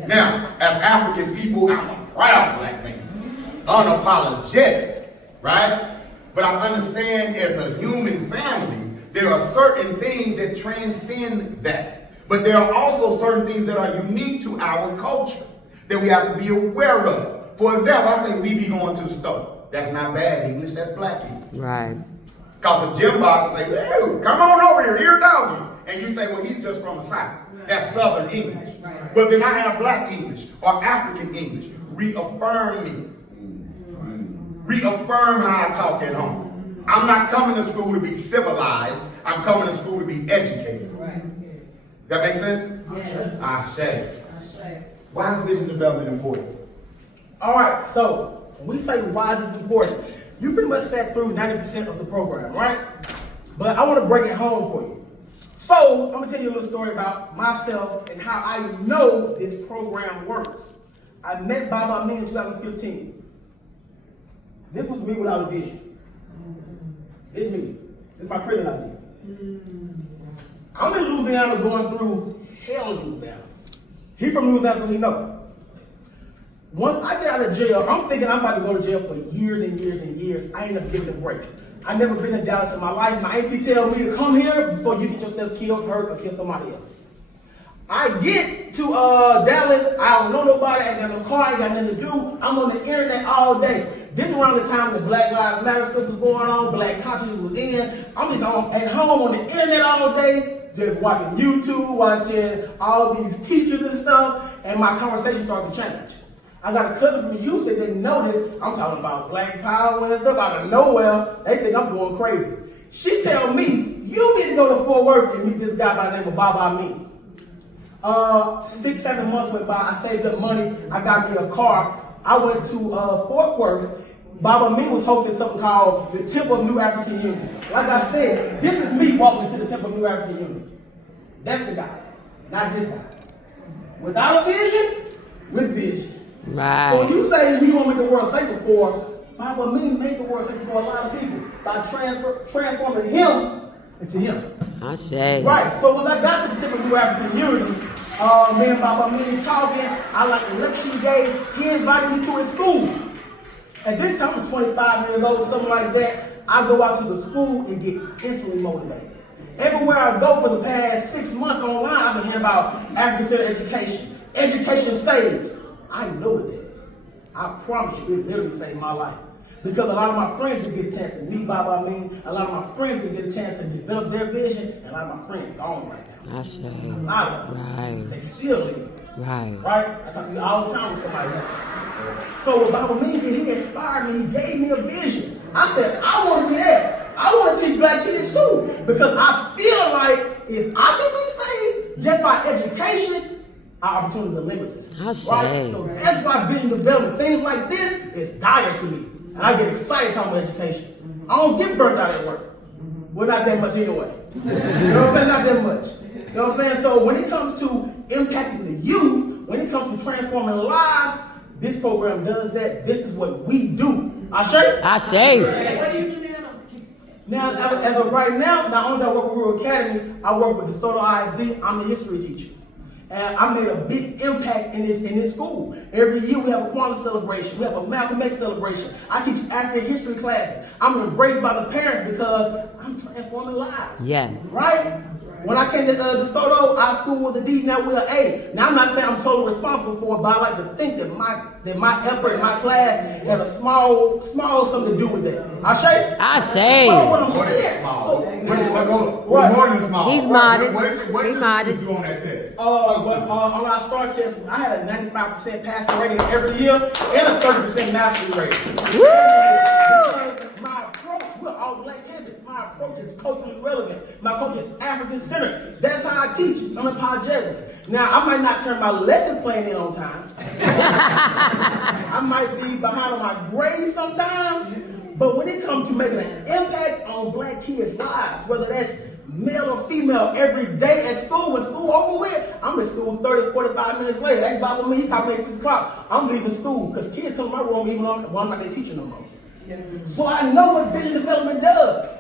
Now, as African people, I'm a proud black man, unapologetic, right? But I understand as a human family, there are certain things that transcend that. But there are also certain things that are unique to our culture that we have to be aware of. For example, I say we be going to the store. That's not bad English, that's black English. Right. Because the gym box say, hey, come on over here doggy. And you say, well, he's just from the South. That's Southern English. Right. But then I have black English or African English. Reaffirm me. Reaffirm how I talk at home. I'm not coming to school to be civilized. I'm coming to school to be educated. Right. That make sense? Yes. Ashe. Why is vision development important? All right, so when we say why is this important, you pretty much sat through 90% of the program, right? But I want to break it home for you. So I'm gonna tell you a little story about myself and how I know this program works. I met Baba Amin in 2015. This was me without a vision. It's me. It's my prison idea. I'm in Louisiana going through hell in Louisiana. He from Louisiana, so he know. Once I get out of jail, I'm thinking I'm about to go to jail for years and years and years. I ain't never given a break. I never been in Dallas in my life. My auntie tell me to come here before you get yourself killed, hurt, or kill somebody else. I get to Dallas, I don't know nobody, I ain't got no car, I ain't got nothing to do. I'm on the internet all day. This is around the time the Black Lives Matter stuff was going on, Black consciousness was in. I'm just at home on the internet all day, just watching YouTube, watching all these teachers and stuff, and my conversation started to change. I got a cousin from Houston that didn't notice I'm talking about Black Power and stuff out of nowhere. They think I'm going crazy. She tell me, you need to go to Fort Worth and meet this guy by the name of Baba Amin. 6-7 months went by, I saved up money, I got me a car. I went to Fort Worth. Baba Amin was hosting something called the Temple of New African Unity. Like I said, this is me walking to the Temple of New African Unity. That's the guy, not this guy. Without a vision, with vision. Right. So when you say you want to make the world safer for, Baba Amin made the world safer for a lot of people by transforming him into him. I say. Right. So when I got to the Temple of New African Unity, me and Baba Amin talking, I like the lecture he gave. He invited me to his school. At this time, I'm 25 years old, something like that. I go out to the school and get instantly motivated. Everywhere I go for the past 6 months online, I've been hearing about African-centered education. Education saves. I know it does. I promise you, it literally saved my life. Because a lot of my friends didn't get a chance to meet Baba Amin. A lot of my friends didn't get a chance to develop their vision. And a lot of my friends gone right now. I say. A lot of them. Right. They still live. Right. Right? I talk to you all the time with somebody. So what Baba Amin did, he inspired me. He gave me a vision. I said, I want to be that. I want to teach black kids too. Because I feel like if I can be saved just by education, our opportunities are limitless. I say. Right? So that's why vision development, things like this, is dire to me. And I get excited talking about education. I don't get burnt out at work. Well, not that much anyway. You know what I'm saying? Not that much. You know what I'm saying? So when it comes to impacting the youth, when it comes to transforming lives, this program does that. This is what we do. I say. What do you do now? Now, as of right now, not only do I work with Uhuru Academy, I work with DeSoto ISD. I'm a history teacher. And I made a big impact in this school. Every year we have a Kwanzaa celebration. We have a Malcolm X celebration. I teach African history classes. I'm embraced by the parents because I'm transforming lives. Yes. Right? When I came to DeSoto, our school was a D, now we're an A. Now I'm not saying I'm totally responsible for it, but I like to think that my effort in my class had a small something to do with that. I say. What I'm saying. More than small. He's modest. What did He's modest. you do on that test? On our STAR test, I had a 95% passing rating every year and a 30% mastery rating. Woo! Because my approach, we're all black kids. approach is culturally relevant. My approach is African-centered. That's how I teach, unapologetically. Now, I might not turn my lesson plan in on time. I might be behind on my grades sometimes. But when it comes to making an impact on black kids' lives, whether that's male or female, every day at school, when school over with, I'm in school 30, 45 minutes later. That's about me. He called me at 6 o'clock. I'm leaving school because kids come to my room even when I'm not there teaching no more. So I know what vision development does.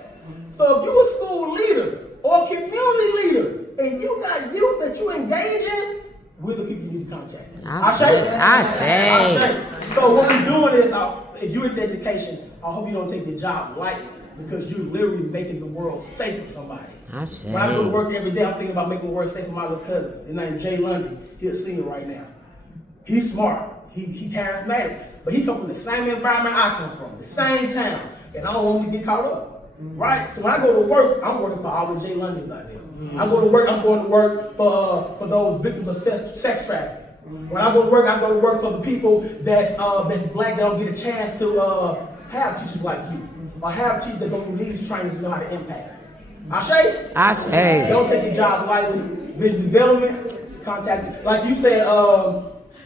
So if you're a school leader or a community leader and you got youth that you engage in, we're the people you need to contact. I say. So what we're doing is, if you're into education, I hope you don't take the job lightly because you're literally making the world safe for somebody. When I go to work every day, I'm thinking about making the world safe for my little cousin. His name is Jay Lundy. He's a senior right now. He's smart. He charismatic. But he comes from the same environment I come from, the same town. And I don't want him to get caught up. Right? So when I go to work, I'm working for all the Jay Lundys out there. I go to work, I'm going to work for those victims of sex trafficking. When I go to work for the people that's black that don't get a chance to have teachers like you. Or have teachers that go through these trainings and know how to impact. I say. Don't take your job lightly. Vision development, contact. Like you said,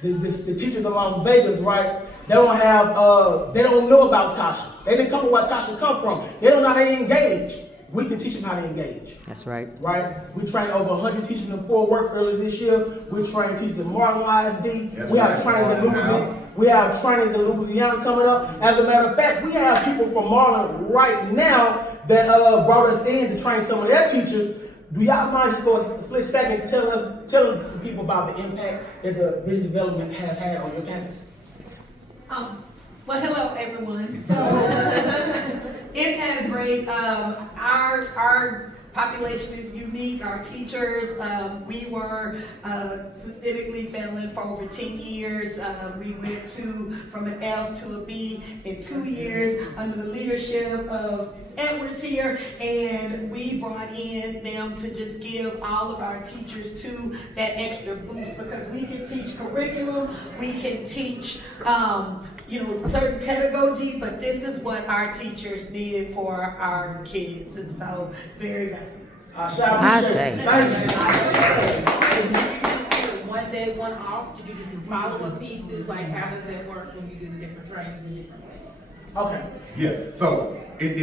the teachers in Las Vegas, right? They don't know about Tasha. They didn't come from where Tasha come from. They don't know how to engage. We can teach them how to engage. That's right. Right? We trained over 100 teachers in Fort Worth earlier this year. We trained teachers in marginalized D. We have trainings in Louisiana. We have trainings in Louisiana coming up. As a matter of fact, we have people from Marlin right now that brought us in to train some of their teachers. Do y'all mind just for a split second telling the people about the impact that the vision development has had on your campus? Well, hello everyone. It's had a great. Our population is unique. Our teachers, we were systemically failing for over 10 years. We went from an F to a B in 2 years under the leadership of Edwards here, and we brought in them to just give all of our teachers that extra boost because we can teach curriculum, we can teach certain pedagogy, but this is what our teachers needed for our kids, and so very valuable. I say. One day, one off? Did you do some follow-up pieces? Like, how does that work when you do the different trainings in different places? Okay. Yeah, so it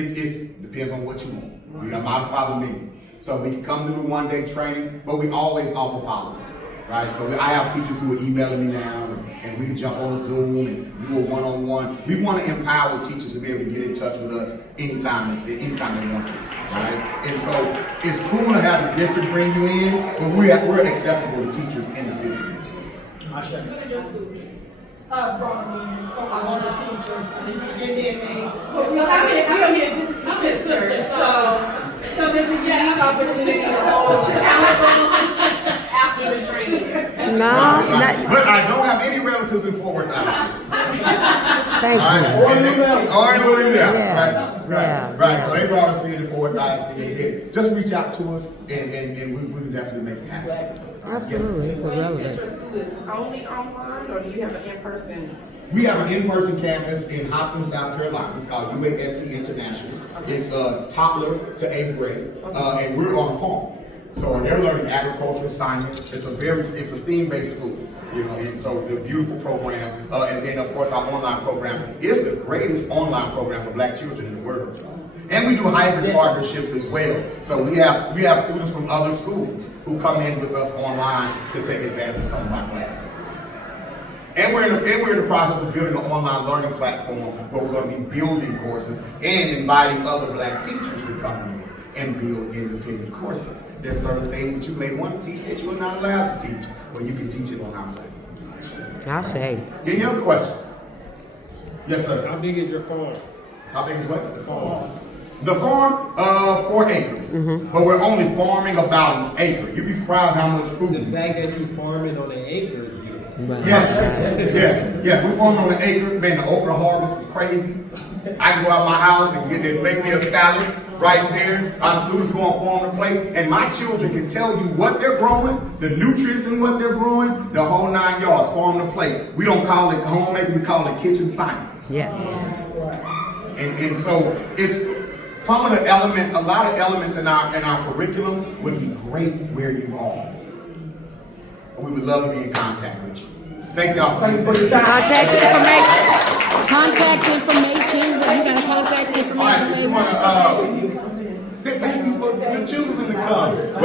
depends on what you want. We got modify the menu. So we can come do the one-day training, but we always offer follow-up, right? So I have teachers who are emailing me now, and we can jump on a Zoom and do a one-on-one. We want to empower teachers to be able to get in touch with us anytime they want to, right? And so it's cool to have the district bring you in, but we're accessible to teachers individually. Brought them in from all the teachers, and then I'm his sister, so there's a unique opportunity to hold after the training. But I don't have any relatives in Fort Worth. Thank you. Or in Louisiana. Yeah. Right. So they brought us in Fort Worth. Just reach out to us, and we can definitely make it happen. Absolutely. So you said your school is only online, or do you have an in-person? We have an in-person campus in Hopkins, South Carolina. It's called UASC International. It's toddler to 8th grade, and we're on a farm. So they're learning agriculture, science. It's a STEAM-based school, and so the beautiful program. And then of course our online program is the greatest online program for black children in the world. And we do hybrid partnerships as well. So we have students from other schools who come in with us online to take advantage of some of our classes. And we're in the process of building an online learning platform where we're going to be building courses and inviting other black teachers to come in and build independent courses. There's certain things that you may want to teach that you are not allowed to teach, but you can teach it on our platform. I say. Any other questions? Yes, sir. How big is your farm? How big is what? The farm. The farm, 4 acres. But we're only farming about an acre. You'd be surprised how much food. The fact that you're farming on an acre is beautiful. Yes. We're farming on an acre. Man, the okra harvest was crazy. I can go out my house and make me a salad right there. Our students go on farm to plate, and my children can tell you what they're growing, the nutrients in what they're growing, the whole 9 yards, farm to plate. We don't call it homemaking, we call it kitchen science. Yes. And so it's some of the elements, a lot of elements in our curriculum would be great where you are. And we would love to be in contact with you. Thank y'all for your time. Contact information. Contact information. You got a contact information. Thank you for choosing to come. But